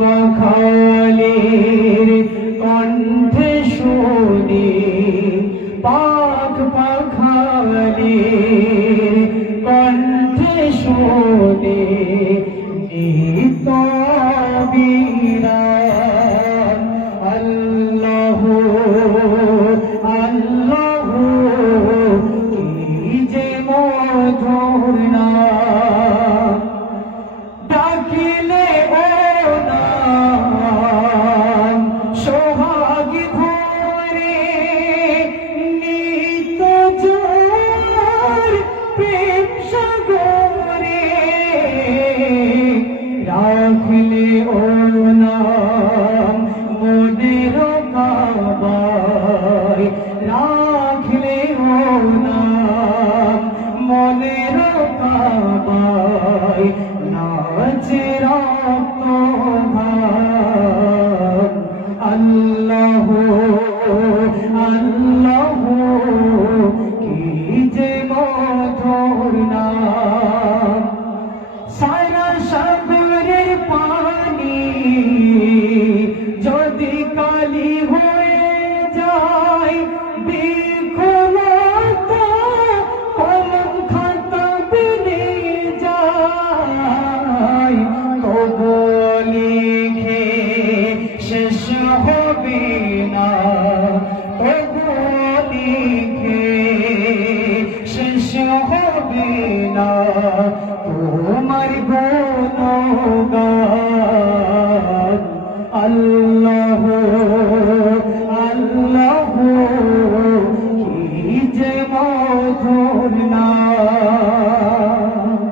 পাখালির কণ্ঠে শুনি পাখ পাখালির কণ্ঠে শুনি বিরান আল্লাহ আল্লাহ কি যে মধুর প্রেম সাগরে রাখলে ও নাম মনের কাবায়। রাখলে ও নাম মনের কাবায়। নাচে রক্ত আল্লাহ আল্লাহ সারা সাগরের পানি যদি কালি হয়ে যায় লিখে শেষ হবে না। তোমার গুণগান। আল্লাহ আল্লাহ কি যে মধুর নাম।